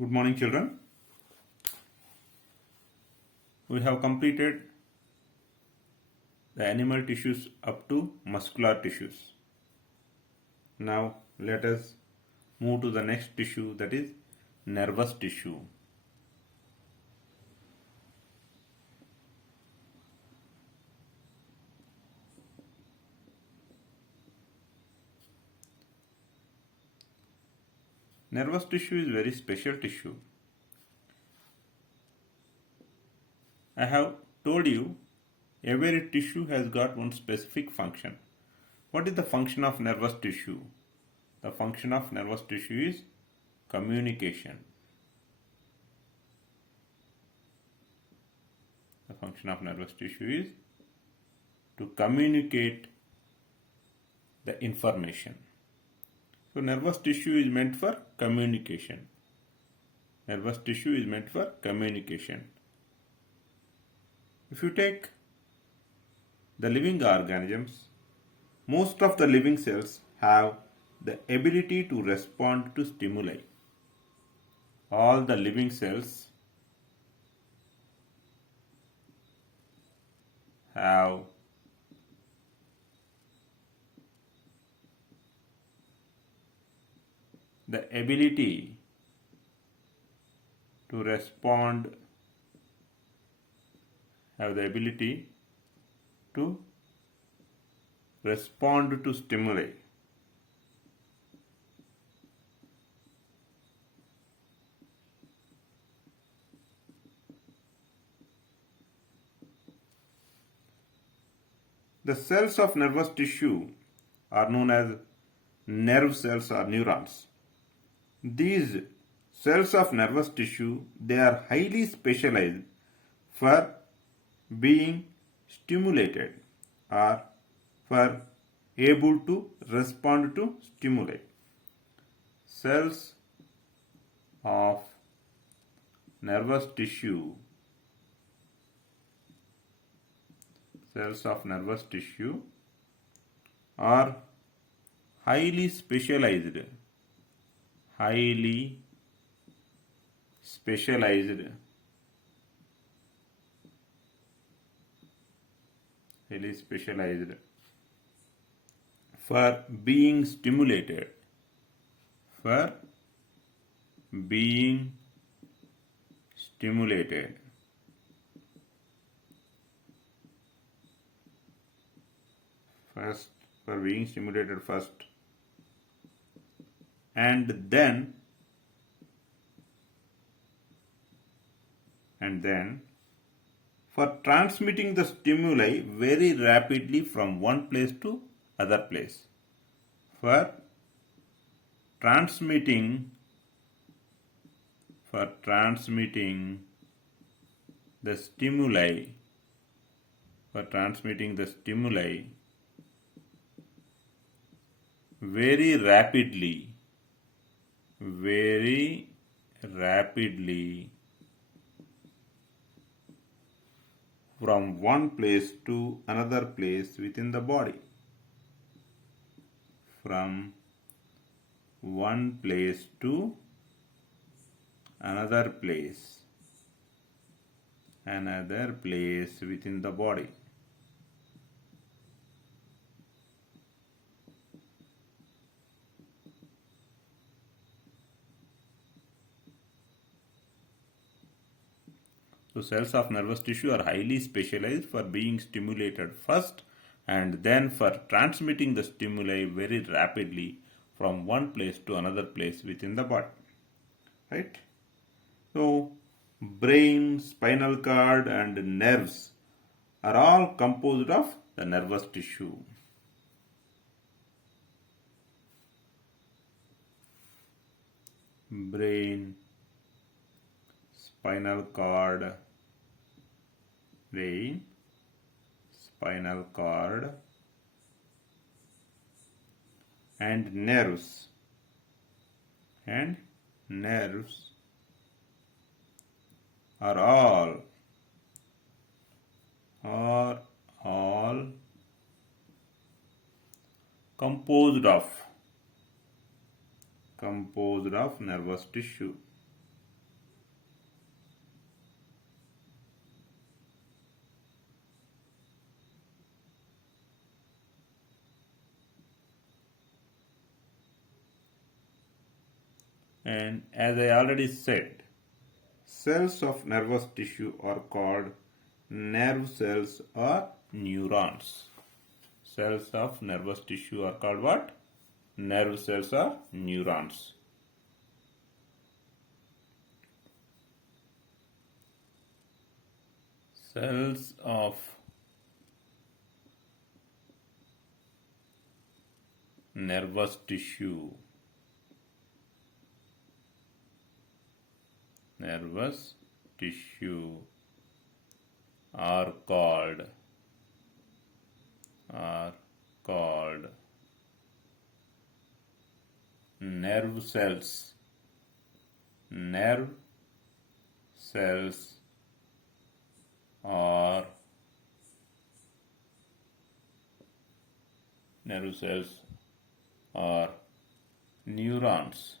Good morning, children. We have completed the animal tissues up to muscular tissues. Now let us move to the next tissue, that is nervous tissue. Nervous tissue is very special tissue. I have told you every tissue has got one specific function. What is the function of nervous tissue? The function of nervous tissue is communication. The function of nervous tissue is to communicate the information. So nervous tissue is meant for communication. Nervous tissue is meant for communication. If you take the living organisms, most of the living cells have the ability to respond to stimuli. All the living cells have the ability to respond to stimuli. The cells of nervous tissue are known as nerve cells or neurons. These cells of nervous tissue, they are highly specialized for being stimulated or for able to respond to stimuli. Cells of nervous tissue are highly specialized for being stimulated first, and then for transmitting the stimuli very rapidly from one place to other place. For transmitting the stimuli very rapidly from one place to another place within the body. From one place to another place within the body. So cells of nervous tissue are highly specialized for being stimulated first and then for transmitting the stimuli very rapidly from one place to another place within the body. Right? So brain, spinal cord and nerves are all composed of the nervous tissue. Brain, spinal cord, and nerves are all composed of nervous tissue. And as I already said, cells of nervous tissue are called nerve cells or neurons. Cells of nervous tissue are called what? Nerve cells or neurons. Cells of nervous tissue are called nerve cells. Nerve cells or neurons.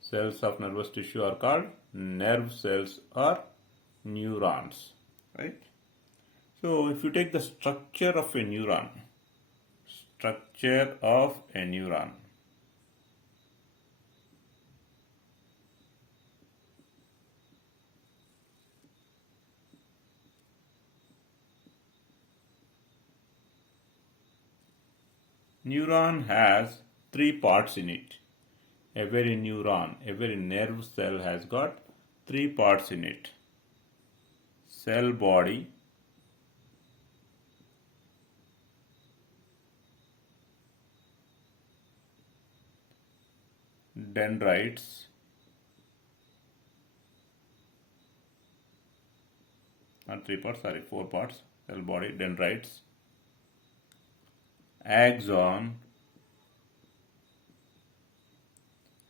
Cells of nervous tissue are called nerve cells or neurons, right? So if you take the structure of a neuron, neuron has three parts in it. Every nerve cell has got three parts in it. Cell body, dendrites, not three parts, sorry, four parts. Cell body, dendrites, axon,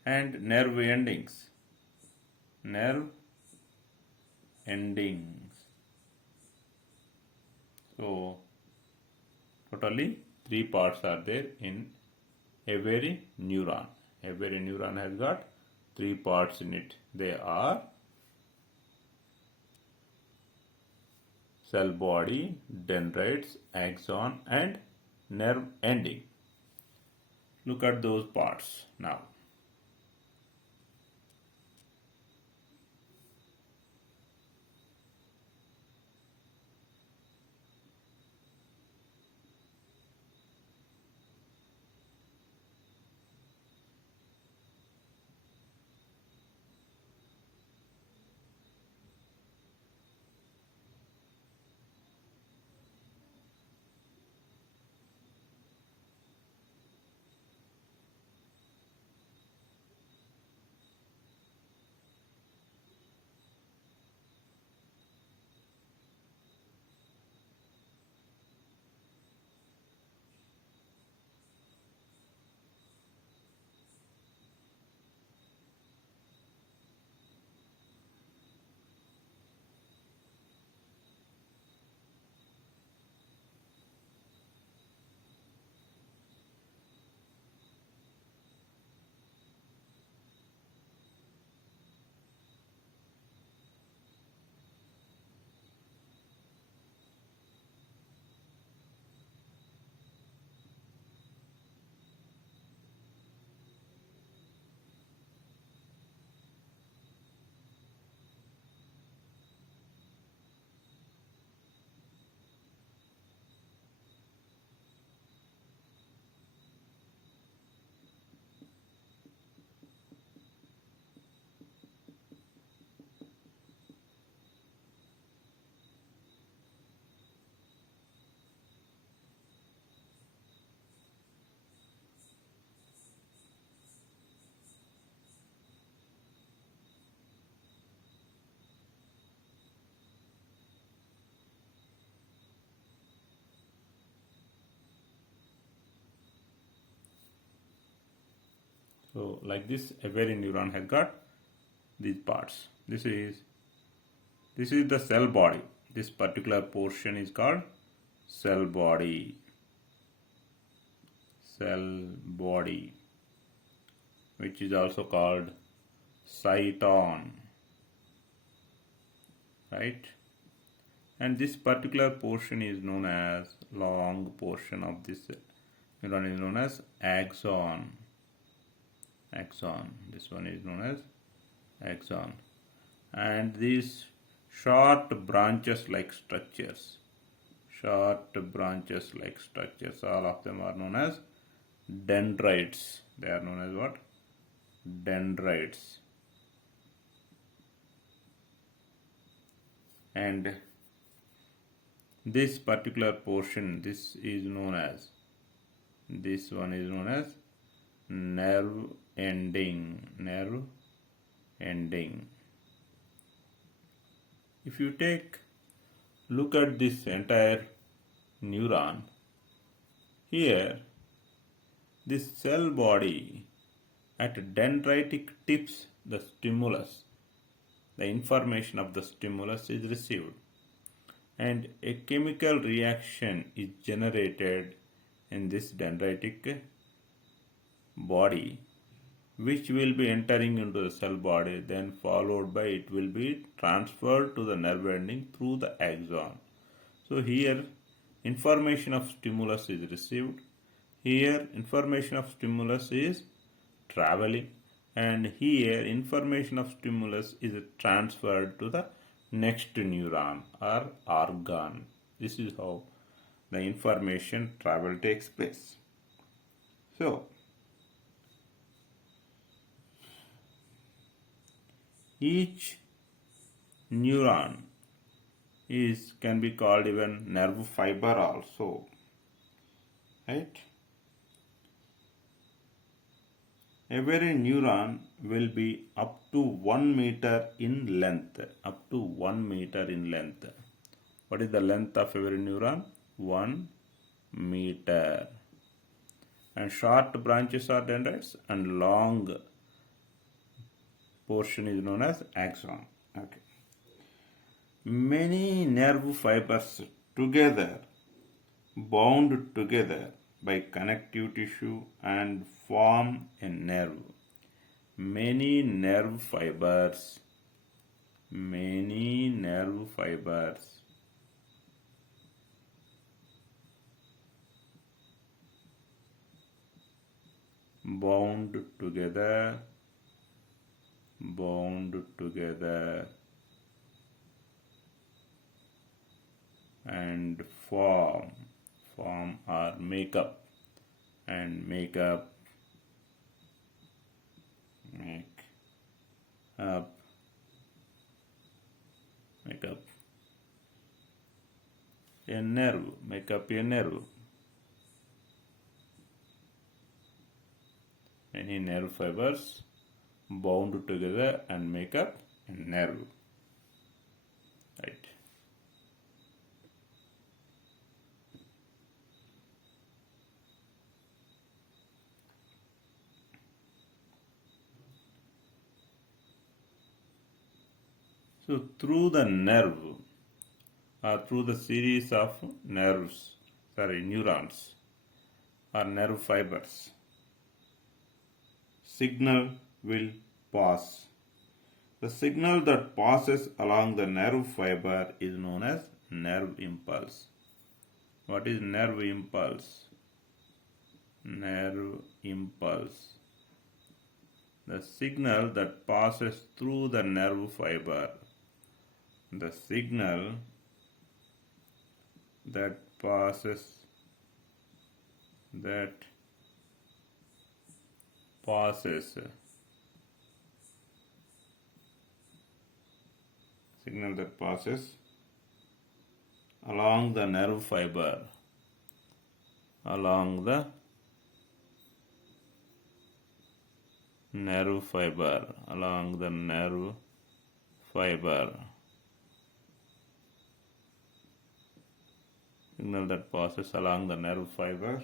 and nerve endings. So totally three parts are there in every neuron. Every neuron has got three parts in it. They are cell body, dendrites, axon, and nerve ending. Look at those parts now. So like this, every neuron has got these parts. This is the cell body. This particular portion is called cell body. Which is also called cyton, right? And this particular portion is known as long portion of this neuron is known as axon. Axon. This one is known as axon. And these short branches like structures. Short branches like structures. All of them are known as dendrites. They are known as what? Dendrites. And this particular portion, this one is known as nerve ending. Nerve ending. If you look at this entire neuron, here this cell body at dendritic tips, the stimulus, the information of the stimulus is received, and a chemical reaction is generated in this dendritic body, which will be entering into the cell body, then followed by it will be transferred to the nerve ending through the axon. So here information of stimulus is received, here information of stimulus is traveling, and here information of stimulus is transferred to the next neuron or organ. This is how the information travel takes place. So each neuron can be called even nerve fiber also, right? Every neuron will be up to 1 meter in length. Up to 1 meter in length. What is the length of every neuron? 1 meter. And short branches are dendrites, and long portion is known as axon. Okay. Many nerve fibers together, bound together by connective tissue and form a nerve. Many nerve fibers bound together and form or make up a nerve, make up a nerve. Many nerve fibers bound together and make up a nerve, right? So through the nerve or through the series of neurons or nerve fibers, signal will pass. The signal that passes along the nerve fiber is known as nerve impulse. What is nerve impulse? Nerve impulse. The signal that passes through the nerve fiber. The signal that passes along the nerve fiber, along the nerve fiber. Signal that passes along the nerve fiber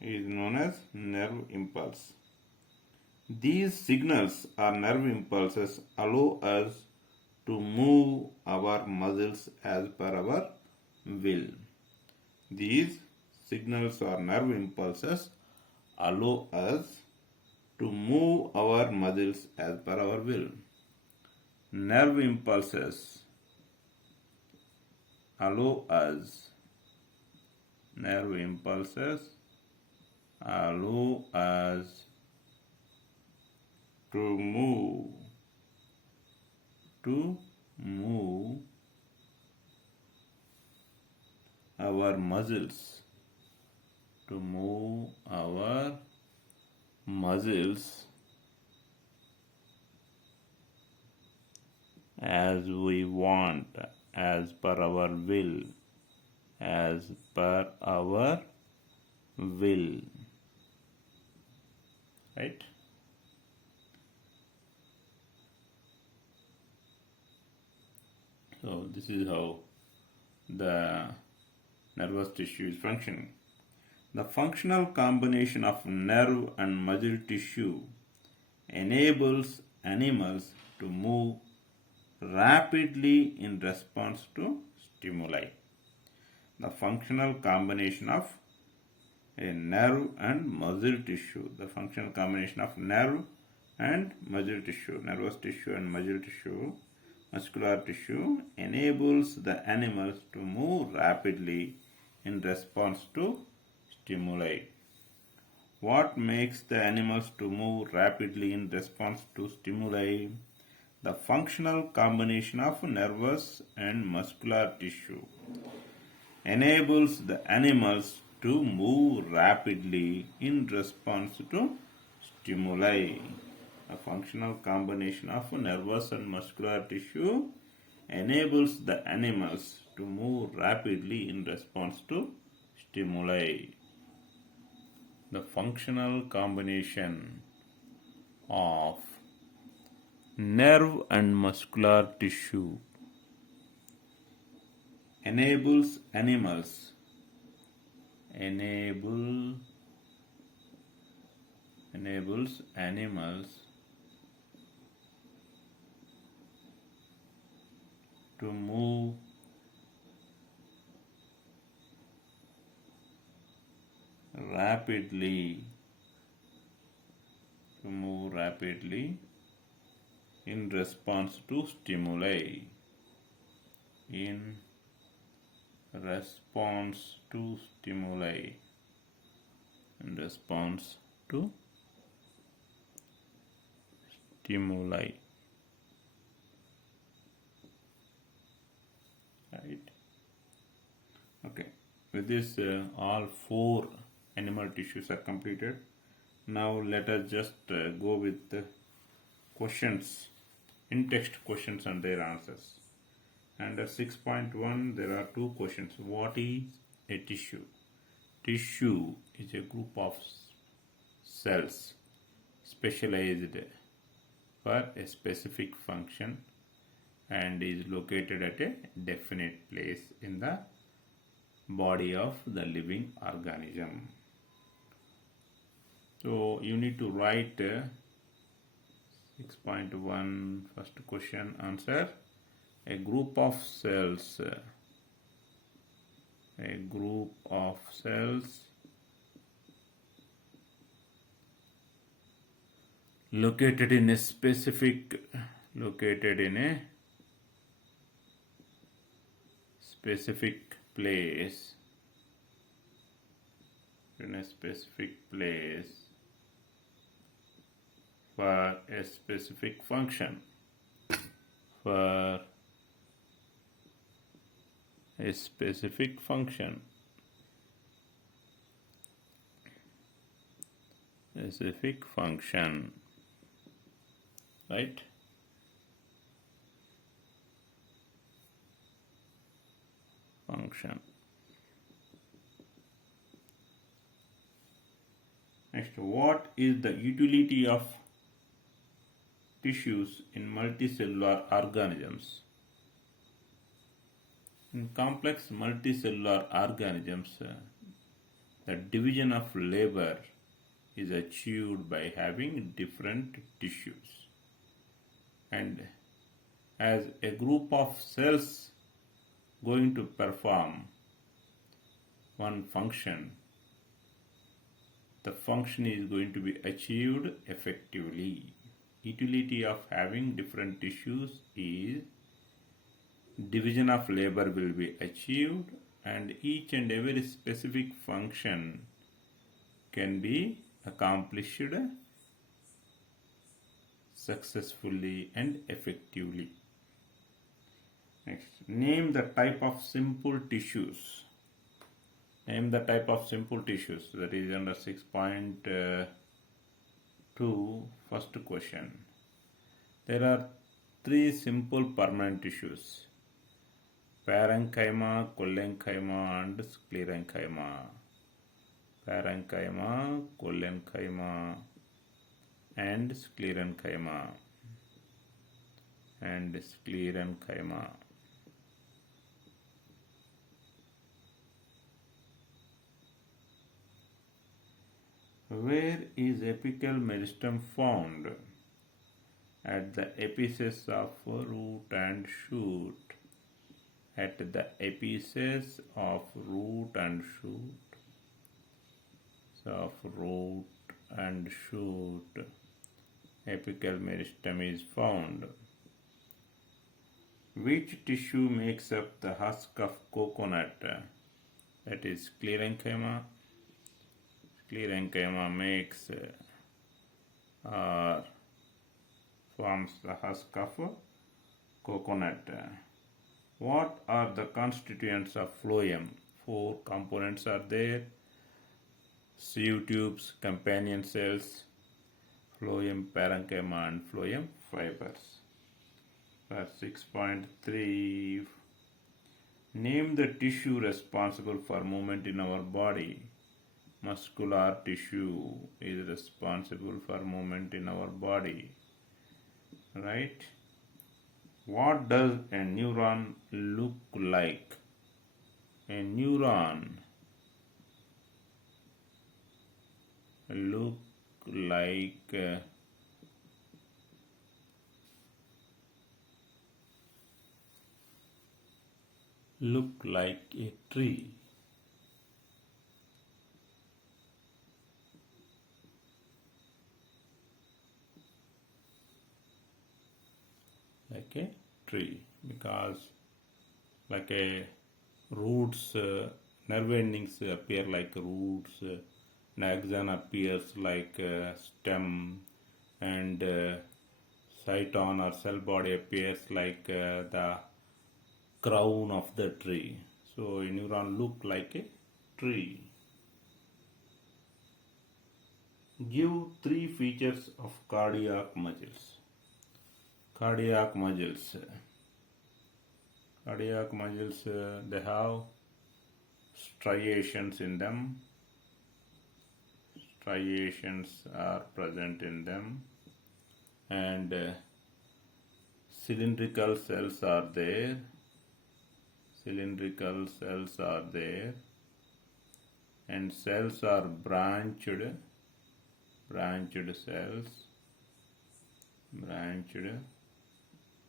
is known as nerve impulse. These signals or nerve impulses allow us to move our muscles as per our will. These signals or nerve impulses allow us to move our muscles as per our will. Nerve impulses allow us allow us to move our muscles, as we want, as per our will, right? So this is how the nervous tissue is functioning. The functional combination of nerve and muscle tissue enables animals to move rapidly in response to stimuli. The functional combination of a nerve and muscle tissue, nervous tissue and muscle tissue, muscular tissue, enables the animals to move rapidly in response to stimuli. What makes the animals to move rapidly in response to stimuli? The functional combination of nervous and muscular tissue enables the animals to move rapidly in response to stimuli. A functional combination of nervous and muscular tissue enables the animals to move rapidly in response to stimuli. The functional combination of nerve and muscular tissue enables animals to move rapidly in response to stimuli. In response to stimuli. Right. Okay. With this, all 4 animal tissues are completed. Now let us just go with the questions, in-text questions and their answers. Under 6.1, there are 2 questions. What is a tissue? Tissue is a group of cells specialized for a specific function and is located at a definite place in the body of the living organism. So you need to write 6.1 first question answer. A group of cells located in a specific place for a specific function. Right? Function. Next, what is the utility of tissues in multicellular organisms? In complex multicellular organisms, the division of labor is achieved by having different tissues. And as a group of cells going to perform one function, the function is going to be achieved effectively. Utility of having different tissues is division of labor will be achieved and each and every specific function can be accomplished successfully and effectively. Next, name the type of simple tissues. Name the type of simple tissues. That is under 6.2, first question. There are three simple permanent tissues: parenchyma, collenchyma, and sclerenchyma. Parenchyma, collenchyma, and sclerenchyma. Where is apical meristem found? At the apices of root and shoot. At the apices of root and shoot. Apical meristem is found. Which tissue makes up the husk of coconut? That is sclerenchyma. Sclerenchyma makes or forms the husk of coconut. What are the constituents of phloem? 4 components are there: sieve tubes, companion cells, phloem parenchyma, and phloem fibers. For 6.3, name the tissue responsible for movement in our body. Muscular tissue is responsible for movement in our body. Right? What does a neuron look like? A neuron look like a tree. Like a tree, because like a roots, nerve endings appear like roots, an axon appears like a stem, and cyton or cell body appears like the crown of the tree. So a neuron look like a tree. Give 3 features of cardiac muscles. Cardiac muscles, they have striations in them. Striations are present in them, and cylindrical cells are there. And cells are branched cells.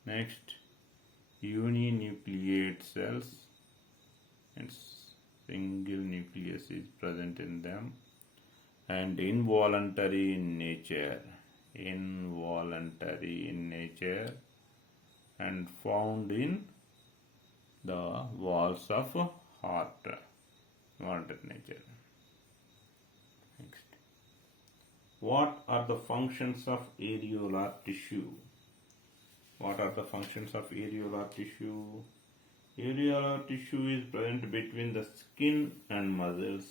Next, uninucleate cells, and single nucleus is present in them, and involuntary in nature, and found in the walls of heart, involuntary nature. Next, what are the functions of areolar tissue? Areolar tissue is present between the skin and muscles,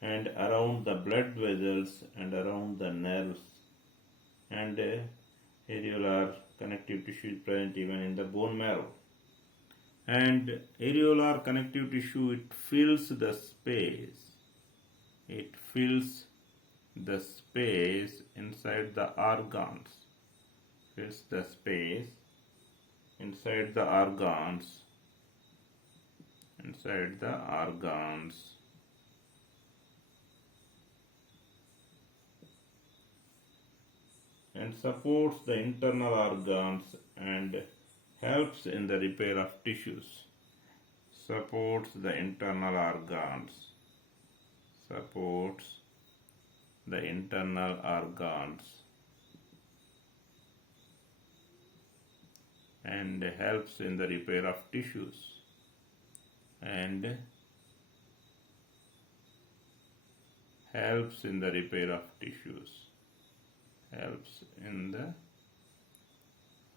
and around the blood vessels, and around the nerves. And areolar connective tissue is present even in the bone marrow. And areolar connective tissue, it fills the space. Inside the organs. And supports the internal organs and helps in the repair of tissues. Supports the internal organs and helps in the repair of tissues, and helps in the repair of tissues. Helps in the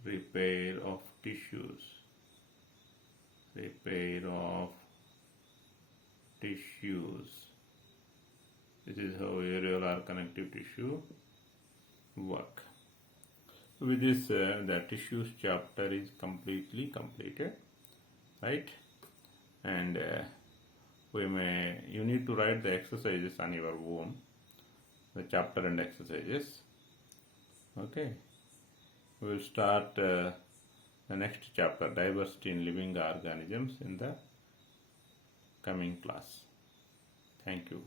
repair of tissues. Repair of tissues. This is how areolar connective tissue work. With this, the tissues chapter is completely completed, right? And you need to write the exercises on your own, the chapter and exercises. Okay, we will start the next chapter, diversity in living organisms, in the coming class. Thank you.